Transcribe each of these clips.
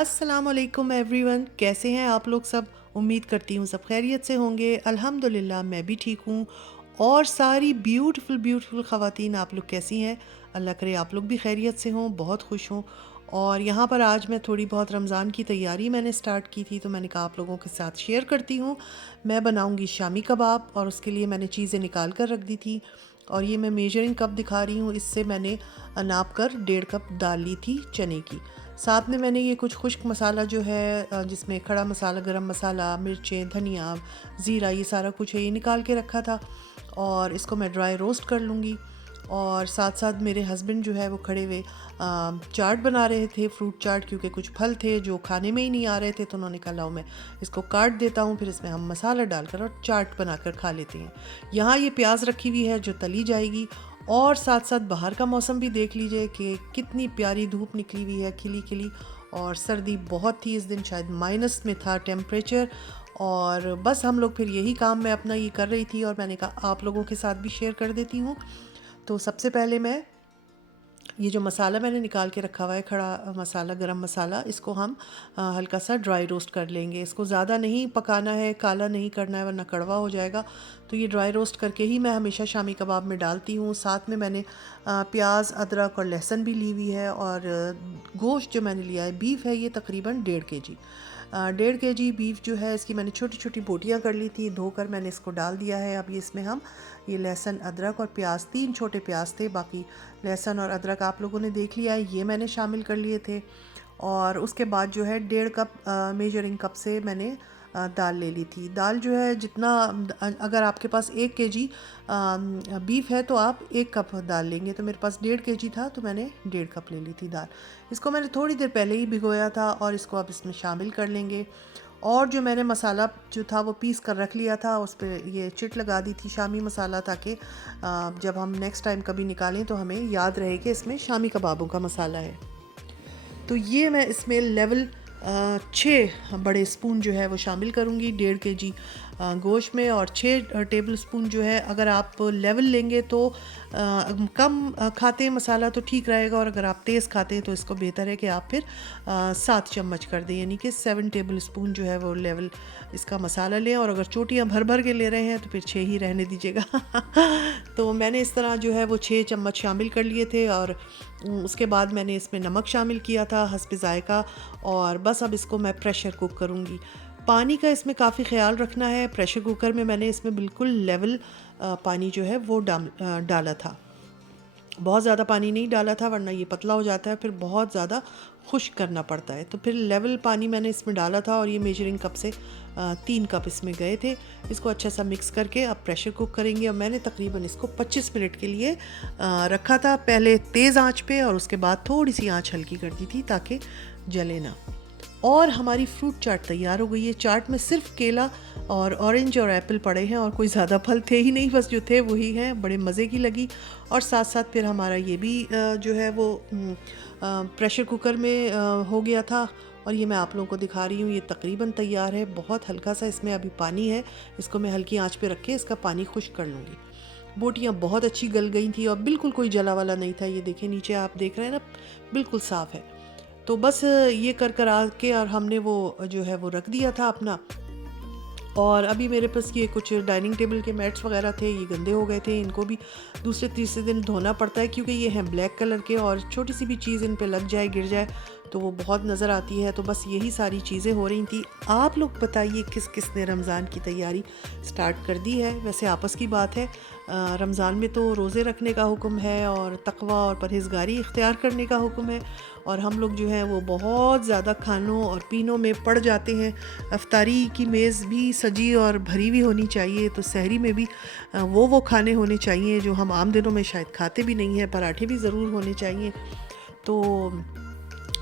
अस्सलामुअलैकुम एवरीवन, कैसे हैं आप लोग सब। उम्मीद करती हूँ सब खैरियत से होंगे। अल्हम्दुलिल्लाह मैं भी ठीक हूँ। और सारी ब्यूटीफुल ब्यूटीफुल ख़वातीन, आप लोग कैसी हैं। अल्लाह करे आप लोग भी खैरियत से हों, बहुत खुश हों। और यहाँ पर आज मैं थोड़ी बहुत रमज़ान की तैयारी मैंने स्टार्ट की थी, तो मैंने कहा आप लोगों के साथ शेयर करती हूँ। मैं बनाऊँगी शामी कबाब, और उसके लिए मैंने चीज़ें निकाल कर रख दी थी। और ये मैं मेजरिंग कप दिखा रही हूँ, इससे मैंने नाप कर 1.5 कप दाल ली थी चने की। साथ में मैंने ये कुछ खुश्क मसाला जो है, जिसमें खड़ा मसाला, गरम मसाला, मिर्चें, धनिया, ज़ीरा, ये सारा कुछ है, ये निकाल के रखा था। और इसको मैं ड्राई रोस्ट कर लूँगी। और साथ साथ मेरे हस्बैंड जो है वो खड़े हुए चाट बना रहे थे, फ्रूट चाट, क्योंकि कुछ फल थे जो खाने में ही नहीं आ रहे थे, तो उन्होंने कहा लाओ मैं इसको काट देता हूँ, फिर इसमें हम मसाला डालकर और चाट बनाकर खा लेते हैं। यहाँ ये प्याज रखी हुई है जो तली जाएगी। और साथ साथ बाहर का मौसम भी देख लीजिए कि कितनी प्यारी धूप निकली हुई है, खिली खिली। और सर्दी बहुत थी इस दिन, शायद माइनस में था टेम्परेचर। और बस हम लोग फिर यही काम मैं अपना ये कर रही थी, और मैंने कहा आप लोगों के साथ भी शेयर कर देती हूँ। तो सबसे पहले मैं ये जो मसाला मैंने निकाल के रखा हुआ है, खड़ा मसाला, गरम मसाला, इसको हम हल्का सा ड्राई रोस्ट कर लेंगे। इसको ज़्यादा नहीं पकाना है, काला नहीं करना है, वरना कड़वा हो जाएगा। तो ये ड्राई रोस्ट करके ही मैं हमेशा शामी कबाब में डालती हूँ। साथ में मैंने प्याज, अदरक और लहसुन भी ली हुई है। और गोश्त जो मैंने लिया है, बीफ है ये तकरीबन 1.5 kg। 1.5 kg बीफ जो है, इसकी मैंने छोटी छोटी बोटियाँ कर ली थी, धोकर मैंने इसको डाल दिया है। अब ये इसमें हम ये लहसुन, अदरक और प्याज, 3 छोटे प्याज थे, बाकी लहसुन और अदरक आप लोगों ने देख लिया है, ये मैंने शामिल कर लिए थे। और उसके बाद जो है 1.5 कप मेजरिंग कप से मैंने दाल ले ली थी। दाल जो है जितना, अगर आपके पास 1 kg बीफ है तो आप 1 कप दाल लेंगे, तो मेरे पास 1.5 kg था, तो मैंने 1.5 कप ले ली थी दाल। इसको मैंने थोड़ी देर पहले ही भिगोया था, और इसको अब इसमें शामिल कर लेंगे। और जो मैंने मसाला जो था वो पीस कर रख लिया था, उस पर ये चिट लगा दी थी छामी मसाला, ताकि जब हम नेक्स्ट टाइम कभी निकालें तो हमें याद रहे कि इसमें शामी कबाबों का मसाला है। तो ये मैं इसमें लेवल 6 बड़े स्पून जो है वो शामिल करूँगी 1.5 kg गोश्त में। और 6 टेबल स्पून जो है, अगर आप लेवल लेंगे तो कम खाते हैं मसाला तो ठीक रहेगा, और अगर आप तेज़ खाते हैं तो इसको बेहतर है कि आप फिर 7 चम्मच कर दें, यानी कि 7 टेबल स्पून जो है वो लेवल इसका मसाला लें। और अगर चोटियाँ भर भर के ले रहे हैं तो फिर 6 ही रहने दीजिएगा। तो मैंने इस तरह जो है वो 6 चम्मच शामिल कर लिए थे। और उसके बाद मैंने इसमें नमक शामिल किया था हस्ब ज़ायक़ा। और बस अब इसको मैं प्रेशर कुक करूँगी। पानी का इसमें काफ़ी ख्याल रखना है। प्रेशर कुकर में मैंने इसमें बिल्कुल लेवल पानी जो है वो डाला था, बहुत ज़्यादा पानी नहीं डाला था, वरना ये पतला हो जाता है, फिर बहुत ज़्यादा खुश्क करना पड़ता है। तो फिर लेवल पानी मैंने इसमें डाला था, और ये मेजरिंग कप से 3 कप इसमें गए थे। इसको अच्छा सा मिक्स करके अब प्रेशर कुक करेंगे। और मैंने तकरीबन इसको 25 मिनट के लिए रखा था, पहले तेज़ आंच पे, और उसके बाद थोड़ी सी आंच हल्की कर दी थी ताकि जले ना। और हमारी फ्रूट चाट तैयार हो गई है। चाट में सिर्फ केला और ऑरेंज और एप्पल पड़े हैं, और कोई ज़्यादा फल थे ही नहीं, बस जो थे वही हैं। बड़े मज़े की लगी। और साथ साथ फिर हमारा ये भी जो है वो प्रेशर कुकर में हो गया था। और ये मैं आप लोगों को दिखा रही हूँ, ये तकरीबन तैयार है। बहुत हल्का सा इसमें अभी पानी है, इसको मैं हल्की आंच पे रख के इसका पानी खुश्क कर लूँगी। बोटियाँ बहुत अच्छी गल गई थी, और बिल्कुल कोई जला वाला नहीं था। ये देखें, नीचे आप देख रहे हैं ना, बिल्कुल साफ़ है। तो बस ये कर आके, और हमने वो जो है वो रख दिया था अपना। और अभी मेरे पास ये कुछ डाइनिंग टेबल के मैट्स वगैरह थे, ये गंदे हो गए थे, इनको भी दूसरे तीसरे दिन धोना पड़ता है, क्योंकि ये हैं ब्लैक कलर के, और छोटी सी भी चीज़ इन पे लग जाए, गिर जाए, तो वो बहुत नज़र आती है। तो बस यही सारी चीज़ें हो रही थी। आप लोग बताइए किस किस ने रमज़ान की तैयारी स्टार्ट कर दी है। वैसे आपस की बात है, रमज़ान में तो रोज़े रखने का हुक्म है, और तकवा और परहेज़गारी इख्तियार करने का हुक्म है। और हम लोग जो हैं वो बहुत ज़्यादा खानों और पीनों में पड़ जाते हैं। अफ्तारी की मेज़ भी सजी और भरी हुई होनी चाहिए, तो सहरी में भी वो खाने होने चाहिए जो हम आम दिनों में शायद खाते भी नहीं हैं। पराठे भी ज़रूर होने चाहिए। तो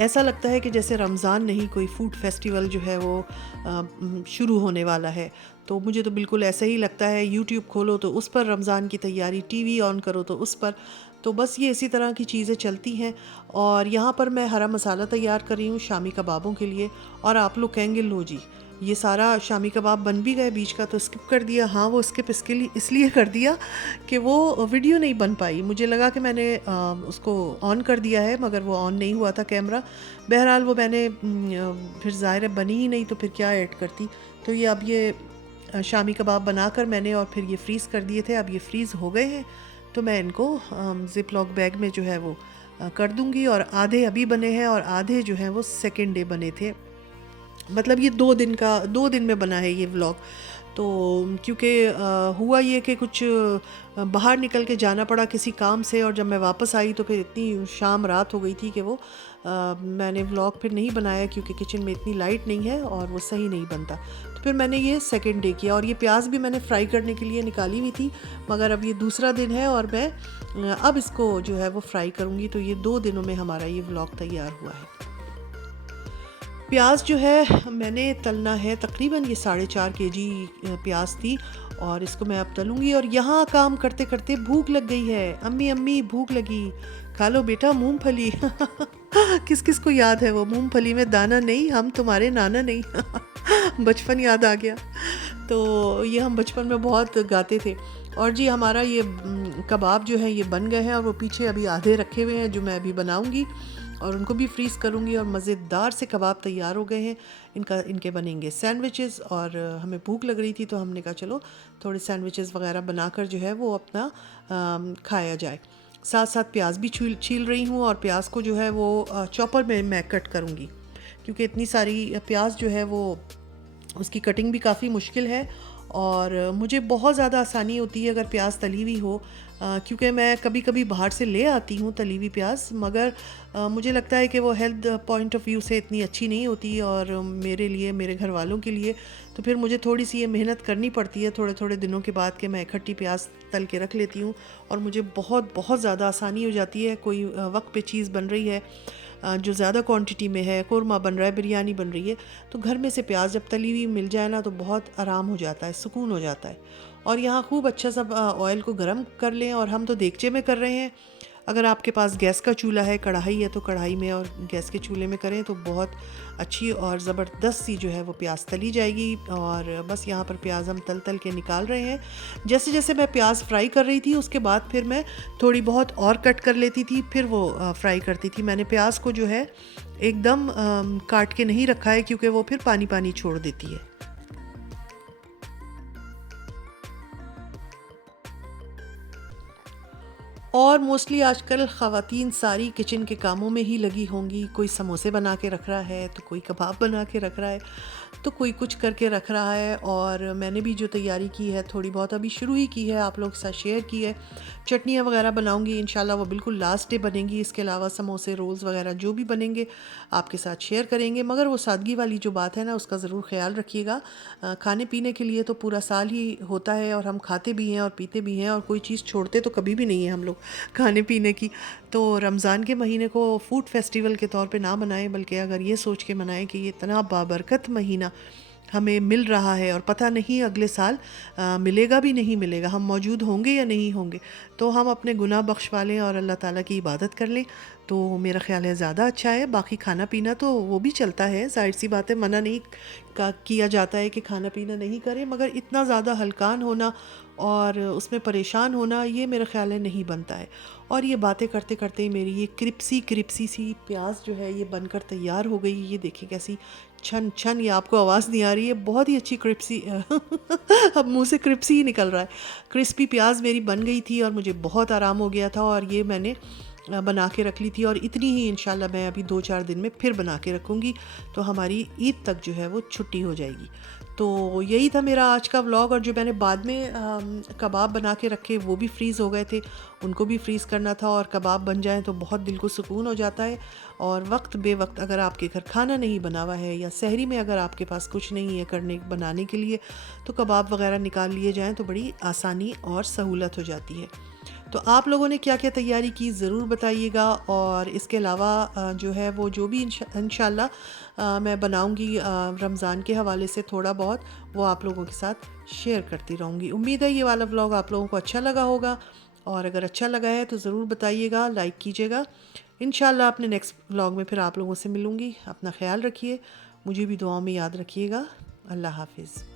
ऐसा लगता है कि जैसे रमज़ान नहीं, कोई फूड फेस्टिवल जो है वो शुरू होने वाला है। तो मुझे तो बिल्कुल ऐसा ही लगता है। यूट्यूब खोलो तो उस पर रमज़ान की तैयारी, टीवी ऑन करो तो उस पर। तो बस ये इसी तरह की चीज़ें चलती हैं। और यहाँ पर मैं हरा मसाला तैयार कर रही हूँ शामी कबाबों के लिए। और आप लोग कहेंगे लो जी, ये सारा शामी कबाब बन भी गए, बीच का तो स्किप कर दिया। हाँ, वो स्किप इसके लिए इसलिए कर दिया कि वो वीडियो नहीं बन पाई। मुझे लगा कि मैंने उसको ऑन कर दिया है, मगर वो ऑन नहीं हुआ था कैमरा। बहरहाल वो मैंने फिर ज़ाहिर है बनी ही नहीं, तो फिर क्या ऐड करती। तो ये अब ये शामी कबाब बनाकर मैंने और फिर ये फ्रीज़ कर दिए थे। अब ये फ्रीज़ हो गए हैं, तो मैं इनको ज़िप लॉक बैग में जो है वो कर दूँगी। और आधे अभी बने हैं और आधे जो हैं वो सेकेंड डे बने थे। मतलब ये 2 दिन में बना है ये व्लॉग। तो क्योंकि हुआ ये कि कुछ बाहर निकल के जाना पड़ा किसी काम से, और जब मैं वापस आई तो फिर इतनी शाम रात हो गई थी कि वो मैंने व्लॉग फिर नहीं बनाया, क्योंकि किचन में इतनी लाइट नहीं है और वो सही नहीं बनता। तो फिर मैंने ये सेकंड डे किया। और ये प्याज भी मैंने फ्राई करने के लिए निकाली हुई थी, मगर अब ये दूसरा दिन है और मैं अब इसको जो है वो फ्राई करूँगी। तो ये 2 दिनों में हमारा ये व्लॉग तैयार हुआ है। प्याज जो है मैंने तलना है, तकरीबन ये 4.5 केजी प्याज थी, और इसको मैं अब तलूँगी। और यहाँ काम करते करते भूख लग गई है। अम्मी अम्मी भूख लगी, खा लो बेटा मूंगफली। किस किस को याद है वो मूंगफली में दाना नहीं, हम तुम्हारे नाना नहीं। बचपन याद आ गया। तो ये हम बचपन में बहुत गाते थे। और जी हमारा ये कबाब जो है ये बन गए हैं, और वो पीछे अभी आधे रखे हुए हैं जो मैं अभी बनाऊँगी, और उनको भी फ्रीज़ करूँगी। और मज़ेदार से कबाब तैयार हो गए हैं। इनके बनेंगे सैंडविचेस। और हमें भूख लग रही थी तो हमने कहा चलो थोड़े सैंडविचेस वगैरह बनाकर जो है वो अपना खाया जाए। साथ साथ प्याज भी छील रही हूँ, और प्याज को जो है वो चॉपर में मैं कट करूँगी, क्योंकि इतनी सारी प्याज जो है वो उसकी कटिंग भी काफ़ी मुश्किल है। और मुझे बहुत ज़्यादा आसानी होती है अगर प्याज तली हुई हो, क्योंकि मैं कभी कभी बाहर से ले आती हूँ तली हुई प्याज, मगर मुझे लगता है कि वो हेल्थ पॉइंट ऑफ व्यू से इतनी अच्छी नहीं होती, और मेरे लिए, मेरे घर वालों के लिए तो फिर मुझे थोड़ी सी ये मेहनत करनी पड़ती है थोड़े थोड़े दिनों के बाद, कि मैं इकट्ठी प्याज तल के रख लेती हूँ। और मुझे बहुत बहुत ज़्यादा आसानी हो जाती है। कोई वक्त पे चीज़ बन रही है जो ज़्यादा क्वांटिटी में है, कोरमा बन रहा है, बिरयानी बन रही है, तो घर में से प्याज जब तली हुई मिल जाए ना तो बहुत आराम हो जाता है, सुकून हो जाता है। और यहाँ खूब अच्छा सा ऑयल को गर्म कर लें, और हम तो देगचे में कर रहे हैं। अगर आपके पास गैस का चूल्हा है, कढ़ाई है, तो कढ़ाई में और गैस के चूल्हे में करें तो बहुत अच्छी और ज़बरदस्त सी जो है वो प्याज तली जाएगी। और बस यहाँ पर प्याज हम तल तल के निकाल रहे हैं। जैसे जैसे मैं प्याज फ्राई कर रही थी उसके बाद फिर मैं थोड़ी बहुत और कट कर लेती थी, फिर वो फ्राई करती थी। मैंने प्याज को जो है एकदम काट के नहीं रखा है, क्योंकि वो फिर पानी पानी छोड़ देती है। और मोस्टली आजकल ख़वातीन सारी किचन के कामों में ही लगी होंगी। कोई समोसे बना के रख रहा है, तो कोई कबाब बना के रख रहा है, तो कोई कुछ करके रख रहा है। और मैंने भी जो तैयारी की है थोड़ी बहुत अभी शुरू ही की है, आप लोगों के साथ शेयर की है। चटनियाँ वगैरह बनाऊंगी इंशाल्लाह, वो बिल्कुल लास्ट डे बनेंगी। इसके अलावा समोसे, रोल्स वगैरह जो भी बनेंगे आपके साथ शेयर करेंगे। मगर वो सादगी वाली जो बात है ना, उसका ज़रूर ख्याल रखिएगा। खाने पीने के लिए तो पूरा साल ही होता है, और हम खाते भी हैं और पीते भी हैं, और कोई चीज़ छोड़ते तो कभी भी नहीं है हम लोग खाने पीने की। तो रमज़ान के महीने को फूड फेस्टिवल के तौर पे ना मनाएं, बल्कि अगर ये सोच के मनाएं कि ये इतना बाबरकत महीना हमें मिल रहा है, और पता नहीं अगले साल मिलेगा भी नहीं मिलेगा, हम मौजूद होंगे या नहीं होंगे, तो हम अपने गुनाह बख्शवा लें और अल्लाह ताला की इबादत कर लें, तो मेरा ख़्याल है ज़्यादा अच्छा है। बाकी खाना पीना तो वो भी चलता है, ज़ाहिर सी बात है, मना नहीं किया जाता है कि खाना पीना नहीं करें, मगर इतना ज़्यादा हलकान होना और उसमें परेशान होना, ये मेरा ख़्याल है नहीं बनता है। और ये बातें करते करते ही मेरी ये क्रिप्सी सी प्याज जो है ये बनकर तैयार हो गई। ये देखिए कैसी छन छन, ये आपको आवाज़ नहीं आ रही है, बहुत ही अच्छी क्रिप्सी। अब मुंह से क्रिप्सी ही निकल रहा है। क्रिस्पी प्याज मेरी बन गई थी और मुझे बहुत आराम हो गया था, और ये मैंने बना के रख ली थी, और इतनी ही इंशाल्लाह मैं अभी 2-4 दिन में फिर बना के रखूँगी, तो हमारी ईद तक जो है वो छुट्टी हो जाएगी। तो यही था मेरा आज का व्लॉग। और जो मैंने बाद में कबाब बना के रखे वो भी फ्रीज़ हो गए थे, उनको भी फ्रीज़ करना था। और कबाब बन जाएं तो बहुत दिल को सुकून हो जाता है। और वक्त बेवक्त अगर आपके घर खाना नहीं बना हुआ है, या सहरी में अगर आपके पास कुछ नहीं है बनाने के लिए, तो कबाब वगैरह निकाल लिए जाएँ तो बड़ी आसानी और सहूलत हो जाती है। तो आप लोगों ने क्या क्या तैयारी की ज़रूर बताइएगा। और इसके अलावा जो है वो जो भी इंशाल्लाह मैं बनाऊंगी रमज़ान के हवाले से थोड़ा बहुत, वो आप लोगों के साथ शेयर करती रहूँगी। उम्मीद है ये वाला व्लॉग आप लोगों को अच्छा लगा होगा। और अगर अच्छा लगा है तो ज़रूर बताइएगा, लाइक कीजिएगा। इंशाल्लाह अपने नेक्स्ट व्लॉग में फिर आप लोगों से मिलूँगी। अपना ख्याल रखिए, मुझे भी दुआओं में याद रखिएगा। अल्लाह हाफ़िज़।